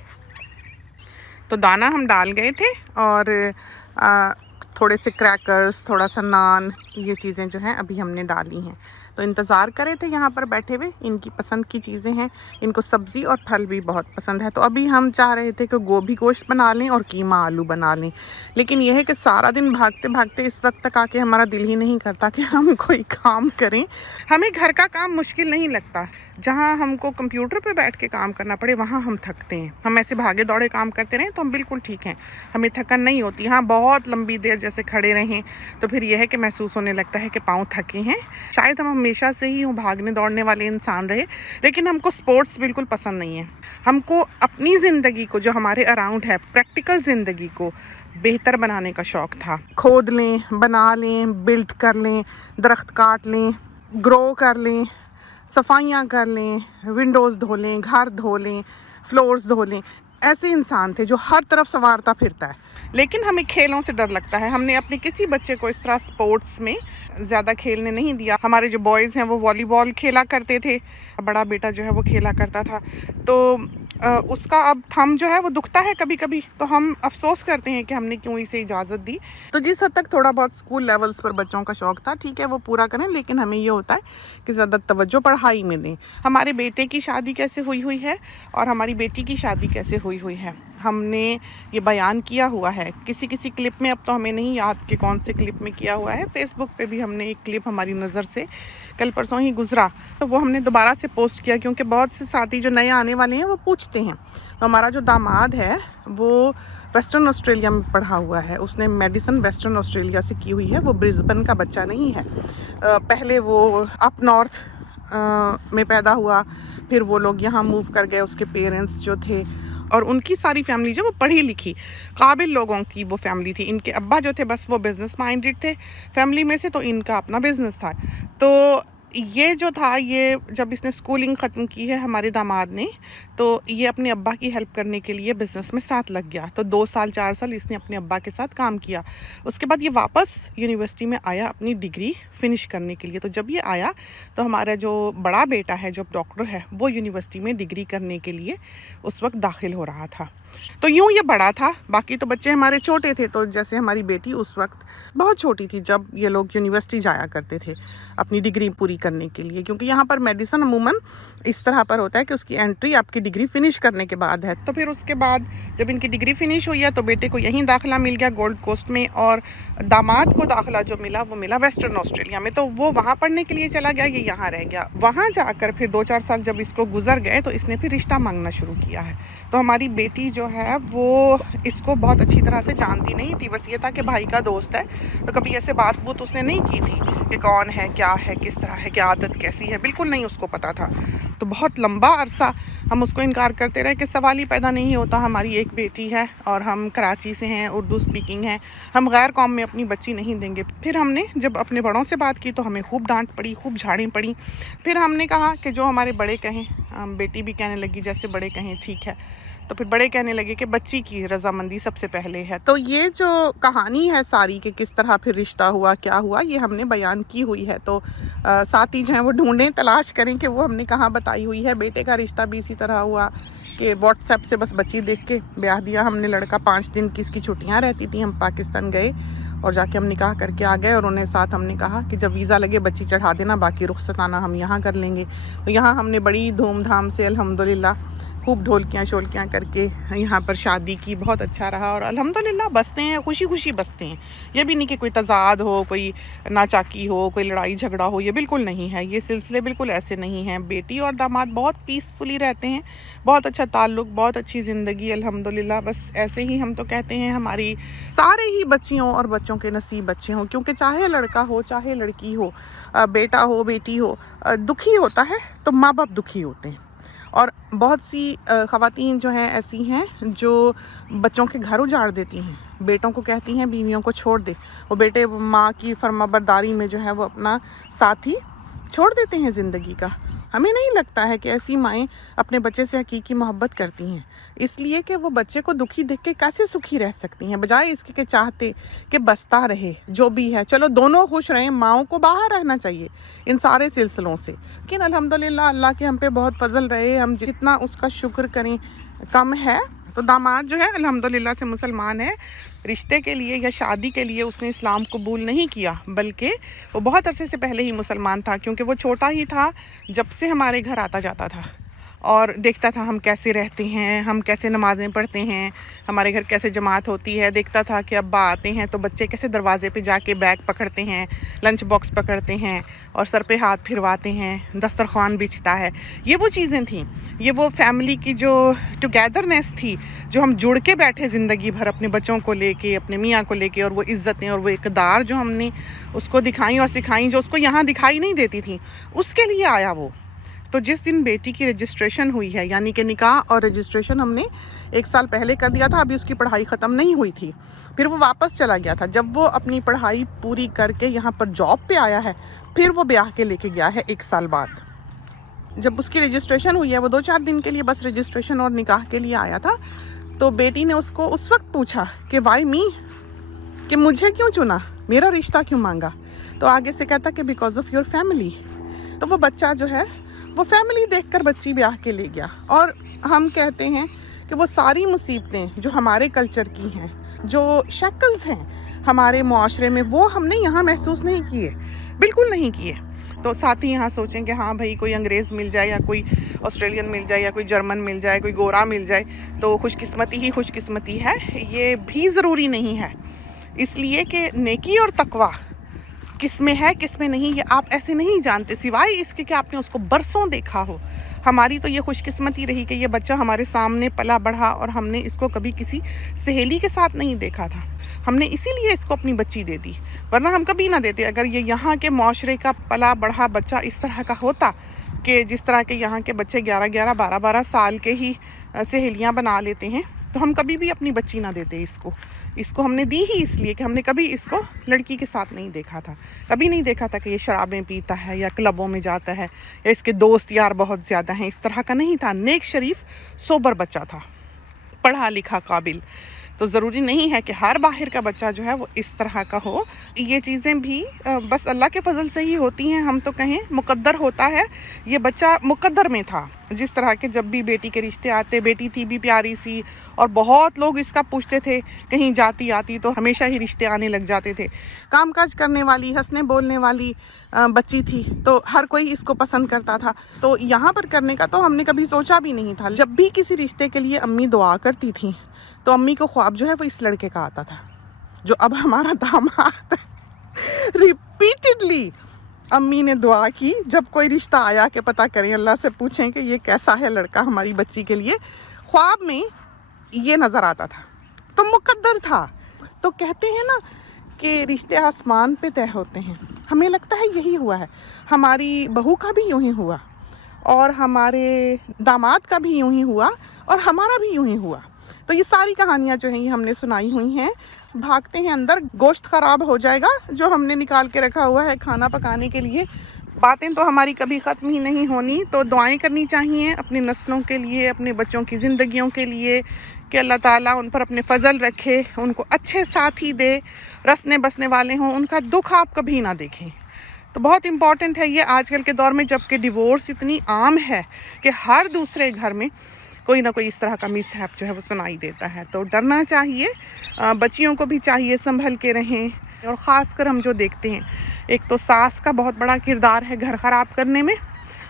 तो दाना हम डाल गए थे और थोड़े से क्रैकर्स, थोड़ा सा नान, ये चीज़ें जो हैं अभी हमने डाली हैं। तो इंतज़ार करे थे यहाँ पर बैठे हुए, इनकी पसंद की चीज़ें हैं, इनको सब्ज़ी और फल भी बहुत पसंद है। तो अभी हम चाह रहे थे कि गोभी गोश्त बना लें और कीमा आलू बना लें, लेकिन यह है कि सारा दिन भागते भागते इस वक्त तक आके हमारा दिल ही नहीं करता कि हम कोई काम करें। हमें घर का काम मुश्किल नहीं लगता, जहाँ हमको कंप्यूटर पे बैठ के काम करना पड़े वहाँ हम थकते हैं। हम ऐसे भागे दौड़े काम करते रहें तो हम बिल्कुल ठीक हैं, हमें थकन नहीं होती। हाँ, बहुत लंबी देर जैसे खड़े रहें तो फिर यह है कि महसूस होने लगता है कि पाँव थके हैं। शायद हम हमेशा से ही भागने दौड़ने वाले इंसान रहे, लेकिन हमको स्पोर्ट्स बिल्कुल पसंद नहीं है। हमको अपनी ज़िंदगी को, जो हमारे अराउंड है, प्रैक्टिकल ज़िंदगी को बेहतर बनाने का शौक़ था। खोद लें, बना लें, बिल्ड कर लें, दरख्त काट लें, ग्रो कर लें, सफाइयाँ कर लें, विंडोज़ धो लें, घर धो लें, फ्लोर्स धो लें। ऐसे इंसान थे जो हर तरफ संवारता फिरता है। लेकिन हमें खेलों से डर लगता है। हमने अपने किसी बच्चे को इस तरह स्पोर्ट्स में ज़्यादा खेलने नहीं दिया। हमारे जो बॉयज़ हैं वो वॉलीबॉल खेला करते थे, बड़ा बेटा जो है वो खेला करता था। तो उसका अब थंब जो है वो दुखता है कभी कभी, तो हम अफसोस करते हैं कि हमने क्यों इसे इजाज़त दी। तो जिस हद तक थोड़ा बहुत स्कूल लेवल्स पर बच्चों का शौक़ था, ठीक है वो पूरा करें, लेकिन हमें ये होता है कि ज़्यादा तवज्जो पढ़ाई में दें। हमारे बेटे की शादी कैसे हुई हुई है और हमारी बेटी की शादी कैसे हुई हुई है, हमने ये बयान किया हुआ है किसी किसी क्लिप में। अब तो हमें नहीं याद कि कौन से क्लिप में किया हुआ है। फेसबुक पे भी हमने एक क्लिप हमारी नज़र से कल परसों ही गुजरा, तो वो हमने दोबारा से पोस्ट किया, क्योंकि बहुत से साथी जो नए आने वाले हैं वो पूछते हैं। तो हमारा जो दामाद है वो वेस्टर्न ऑस्ट्रेलिया में पढ़ा हुआ है, उसने मेडिसिन वेस्टर्न ऑस्ट्रेलिया से की हुई है, वो ब्रिस्बेन का बच्चा नहीं है। पहले वो अप नॉर्थ में पैदा हुआ, फिर वो लोग यहाँ मूव कर गए, उसके पेरेंट्स जो थे और उनकी सारी फैमिली जो वो पढ़ी लिखी काबिल लोगों की वो फैमिली थी। इनके अब्बा जो थे बस वो बिज़नेस माइंडेड थे फैमिली में से, तो इनका अपना बिज़नेस था। तो ये जो था, ये जब इसने स्कूलिंग ख़त्म की है हमारे दामाद ने, तो ये अपने अब्बा की हेल्प करने के लिए बिज़नेस में साथ लग गया। तो 2 साल 4 साल इसने अपने अब्बा के साथ काम किया। उसके बाद ये वापस यूनिवर्सिटी में आया अपनी डिग्री फ़िनिश करने के लिए। तो जब ये आया तो हमारा जो बड़ा बेटा है जो डॉक्टर है, वो यूनिवर्सिटी में डिग्री करने के लिए उस वक्त दाखिल हो रहा था। तो यूँ ये बड़ा था, बाकी तो बच्चे हमारे छोटे थे। तो जैसे हमारी बेटी उस वक्त बहुत छोटी थी जब ये लोग यूनिवर्सिटी जाया करते थे अपनी डिग्री पूरी करने के लिए, क्योंकि यहाँ पर मेडिसिन अमूमन इस तरह पर होता है कि उसकी एंट्री आपकी डिग्री फ़िनिश करने के बाद है। तो फिर उसके बाद जब इनकी डिग्री फ़िनिश हुई है तो बेटे को यहीं दाखिला मिल गया गोल्ड कोस्ट में, और दामाद को दाखिला जो मिला वो मिला वेस्टर्न ऑस्ट्रेलिया में। तो वो वहाँ पढ़ने के लिए चला गया, ये यहाँ रह गया। वहाँ जाकर फिर 2-4 साल जब इसको गुजर गए तो इसने फिर रिश्ता मांगना शुरू किया है। तो हमारी बेटी जो है वो इसको बहुत अच्छी तरह से जानती नहीं थी, बस ये था कि भाई का दोस्त है। तो कभी ऐसे बात बूत उसने नहीं की थी कि कौन है, क्या है, किस तरह है, क्या आदत कैसी है, बिल्कुल नहीं उसको पता था। तो बहुत लंबा अरसा हम उसको इनकार करते रहे कि सवाल ही पैदा नहीं होता, हमारी एक बेटी है और हम कराची से हैं, उर्दू स्पीकिंग है, हम गैर कौम में अपनी बच्ची नहीं देंगे। फिर हमने जब अपने बड़ों से बात की तो हमें खूब डांट पड़ी, खूब झाड़ें पड़ी। फिर हमने कहा कि जो हमारे बड़े कहें, बेटी भी कहने लगी जैसे बड़े कहें ठीक है। तो फिर बड़े कहने लगे कि बच्ची की रजामंदी सबसे पहले है। तो ये जो कहानी है सारी कि किस तरह फिर रिश्ता हुआ, क्या हुआ, ये हमने बयान की हुई है। तो साथी जो हैं वो ढूंढें, तलाश करें कि वो हमने कहाँ बताई हुई है। बेटे का रिश्ता भी इसी तरह हुआ कि व्हाट्सएप से बस बच्ची देख के ब्याह दिया हमने। लड़का 5 दिन की इसकी छुट्टियाँ रहती थी, हम पाकिस्तान गए और जाके हम निकाह करके आ गए, और उन्हें साथ हमने कहा कि जब वीज़ा लगे बच्ची चढ़ा देना, बाकी रुखसताना हम यहाँ कर लेंगे। तो यहाँ हमने बड़ी धूमधाम से अल्हम्दुलिल्लाह खूब ढोलकियाँ शोलकियाँ करके यहाँ पर शादी की। बहुत अच्छा रहा और अल्हम्दुलिल्लाह बसते हैं, खुशी खुशी बसते हैं। ये भी नहीं कि कोई तज़ाद हो, कोई नाचाकी हो, कोई लड़ाई झगड़ा हो, ये बिल्कुल नहीं है। ये सिलसिले बिल्कुल ऐसे नहीं हैं। बेटी और दामाद बहुत पीसफुली रहते हैं, बहुत अच्छा ताल्लुक़, बहुत अच्छी ज़िंदगी अल्हम्दुलिल्लाह। बस ऐसे ही हम तो कहते हैं हमारी सारे ही बच्चियों और बच्चों के नसीब अच्छे हों, क्योंकि चाहे लड़का हो चाहे लड़की हो, बेटा हो बेटी हो, दुखी होता है तो माँ बाप दुखी होते हैं। और बहुत सी ख़वातीन जो हैं ऐसी हैं जो बच्चों के घर उजाड़ देती हैं, बेटों को कहती हैं बीवियों को छोड़ दे। वो बेटे माँ की फरमाबरदारी में जो है वो अपना साथी छोड़ देते हैं ज़िंदगी का। हमें नहीं लगता है कि ऐसी माएँ अपने बच्चे से हकीकी मोहब्बत करती हैं, इसलिए कि वो बच्चे को दुखी देख के कैसे सुखी रह सकती हैं, बजाय इसके कि चाहते कि बसता रहे जो भी है, चलो दोनों खुश रहें। माओं को बाहर रहना चाहिए इन सारे सिलसिलों से। लेकिन अल्हम्दुलिल्लाह अल्लाह के हम पे बहुत फजल रहे, हम जितना उसका शुक्र करें कम है। तो दामाद जो है अल्हम्दुलिल्लाह से मुसलमान है। रिश्ते के लिए या शादी के लिए उसने इस्लाम कबूल नहीं किया, बल्कि वो बहुत अरसे से पहले ही मुसलमान था, क्योंकि वो छोटा ही था जब से हमारे घर आता जाता था और देखता था हम कैसे रहते हैं, हम कैसे नमाज़ें पढ़ते हैं, हमारे घर कैसे जमात होती है। देखता था कि अब्बा आते हैं तो बच्चे कैसे दरवाज़े पे जाके बैग पकड़ते हैं, लंच बॉक्स पकड़ते हैं और सर पे हाथ फिरवाते हैं, दस्तरखान बिछता है। ये वो चीज़ें थीं, ये वो फैमिली की जो टुगेदरनेस थी, जो हम जुड़ के बैठे ज़िंदगी भर अपने बच्चों को लेके, अपने मियाँ को लेके, और वो इज़्ज़तें और वो इक़दार जो हमने उसको दिखाई और सिखाई, जो उसको यहाँ दिखाई नहीं देती थी, उसके लिए आया वो। तो जिस दिन बेटी की रजिस्ट्रेशन हुई है, यानी कि निकाह और रजिस्ट्रेशन हमने 1 साल पहले कर दिया था, अभी उसकी पढ़ाई ख़त्म नहीं हुई थी, फिर वो वापस चला गया था। जब वो अपनी पढ़ाई पूरी करके यहाँ पर जॉब पे आया है, फिर वो ब्याह के लेके गया है 1 साल बाद। जब उसकी रजिस्ट्रेशन हुई है, वो 2-4 दिन के लिए बस रजिस्ट्रेशन और निकाह के लिए आया था। तो बेटी ने उसको उस वक्त पूछा कि वाई मी, कि मुझे क्यों चुना, मेरा रिश्ता क्यों मांगा। तो आगे से कहता कि बिकॉज ऑफ योर फैमिली। तो वो बच्चा जो है वो फैमिली देखकर बच्ची ब्याह के ले गया। और हम कहते हैं कि वो सारी मुसीबतें जो हमारे कल्चर की हैं, जो शक्ल्स हैं हमारे मुआशरे में, वो हमने यहाँ महसूस नहीं किए, बिल्कुल नहीं किए। तो साथ ही यहाँ सोचें कि हाँ भाई कोई अंग्रेज़ मिल जाए या कोई ऑस्ट्रेलियन मिल जाए या कोई जर्मन मिल जाए, कोई गोरा मिल जाए तो खुशकिस्मती ही खुशकिस्मती है, ये भी ज़रूरी नहीं है। इसलिए कि नेकी और तकवा किस में है किस में नहीं, ये आप ऐसे नहीं जानते सिवाय इसके कि आपने उसको बरसों देखा हो। हमारी तो ये खुशकिस्मती रही कि ये बच्चा हमारे सामने पला बढ़ा और हमने इसको कभी किसी सहेली के साथ नहीं देखा था। हमने इसीलिए इसको अपनी बच्ची दे दी, वरना हम कभी ना देते। अगर ये यहाँ के माशरे का पला बढ़ा बच्चा इस तरह का होता कि जिस तरह के यहाँ के बच्चे 11-11, 12-12 साल के ही सहेलियाँ बना लेते हैं, तो हम कभी भी अपनी बच्ची ना देते इसको हमने दी ही इसलिए कि हमने कभी इसको लड़की के साथ नहीं देखा था। कभी नहीं देखा था कि ये शराबें पीता है या क्लबों में जाता है या इसके दोस्त यार बहुत ज़्यादा हैं, इस तरह का नहीं था। नेक शरीफ सोबर बच्चा था, पढ़ा लिखा काबिल। तो ज़रूरी नहीं है कि हर बाहर का बच्चा जो है वो इस तरह का हो। ये चीज़ें भी बस अल्लाह के फजल से ही होती हैं। हम तो कहें मुकद्दर होता है, ये बच्चा मुकद्दर में था। जिस तरह के जब भी बेटी के रिश्ते आते, बेटी थी भी प्यारी सी और बहुत लोग इसका पूछते थे, कहीं जाती आती तो हमेशा ही रिश्ते आने लग जाते थे। कामकाज करने वाली, हंसने बोलने वाली बच्ची थी, तो हर कोई इसको पसंद करता था। तो यहाँ पर करने का तो हमने कभी सोचा भी नहीं था। जब भी किसी रिश्ते के लिए अम्मी दुआ करती थी तो अम्मी को ख्वाब जो है वो इस लड़के का आता था जो अब हमारा दामाद है। रिपीटेडली अम्मी ने दुआ की, जब कोई रिश्ता आया कि पता करें, अल्लाह से पूछें कि ये कैसा है लड़का हमारी बच्ची के लिए। ख्वाब में ये नज़र आता था, तो मुकद्दर था। तो कहते हैं ना कि रिश्ते आसमान पे तय होते हैं। हमें लगता है यही हुआ है। हमारी बहू का भी यूं ही हुआ और हमारे दामाद का भी यूं ही हुआ और हमारा भी यूं ही हुआ। तो ये सारी कहानियाँ जो हैं ये हमने सुनाई हुई हैं। भागते हैं अंदर, गोश्त ख़राब हो जाएगा जो हमने निकाल के रखा हुआ है खाना पकाने के लिए। बातें तो हमारी कभी ख़त्म ही नहीं होनी। तो दुआएं करनी चाहिए अपनी नस्लों के लिए, अपने बच्चों की ज़िंदगियों के लिए कि अल्लाह ताला उन पर अपने फ़ज़ल रखे, उनको अच्छे साथी दे, रसने बसने वाले हों, उनका दुख आप कभी ना देखें। तो बहुत इम्पॉर्टेंट है ये आजकल के दौर में, जबकि डिवोर्स इतनी आम है कि हर दूसरे घर में कोई ना कोई इस तरह का मिसहैप जो है वो सुनाई देता है। तो डरना चाहिए, बच्चियों को भी चाहिए संभल के रहें। और ख़ासकर हम जो देखते हैं, एक तो सास का बहुत बड़ा किरदार है घर ख़राब करने में,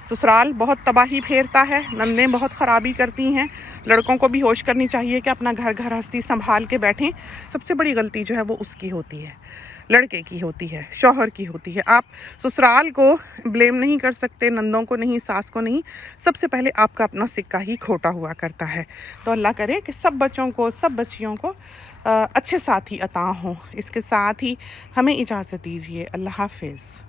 ससुराल बहुत तबाही फेरता है, नंदें बहुत ख़राबी करती हैं। लड़कों को भी होश करनी चाहिए कि अपना घर गृहस्थी संभाल के बैठें। सबसे बड़ी गलती जो है वो उसकी होती है, लड़के की होती है, शौहर की होती है। आप ससुराल को ब्लेम नहीं कर सकते, नंदों को नहीं, सास को नहीं। सबसे पहले आपका अपना सिक्का ही खोटा हुआ करता है। तो अल्लाह करे कि सब बच्चों को, सब बच्चियों को अच्छे साथी अता हों। इसके साथ ही हमें इजाज़त दीजिए। अल्लाह हाफ़िज़।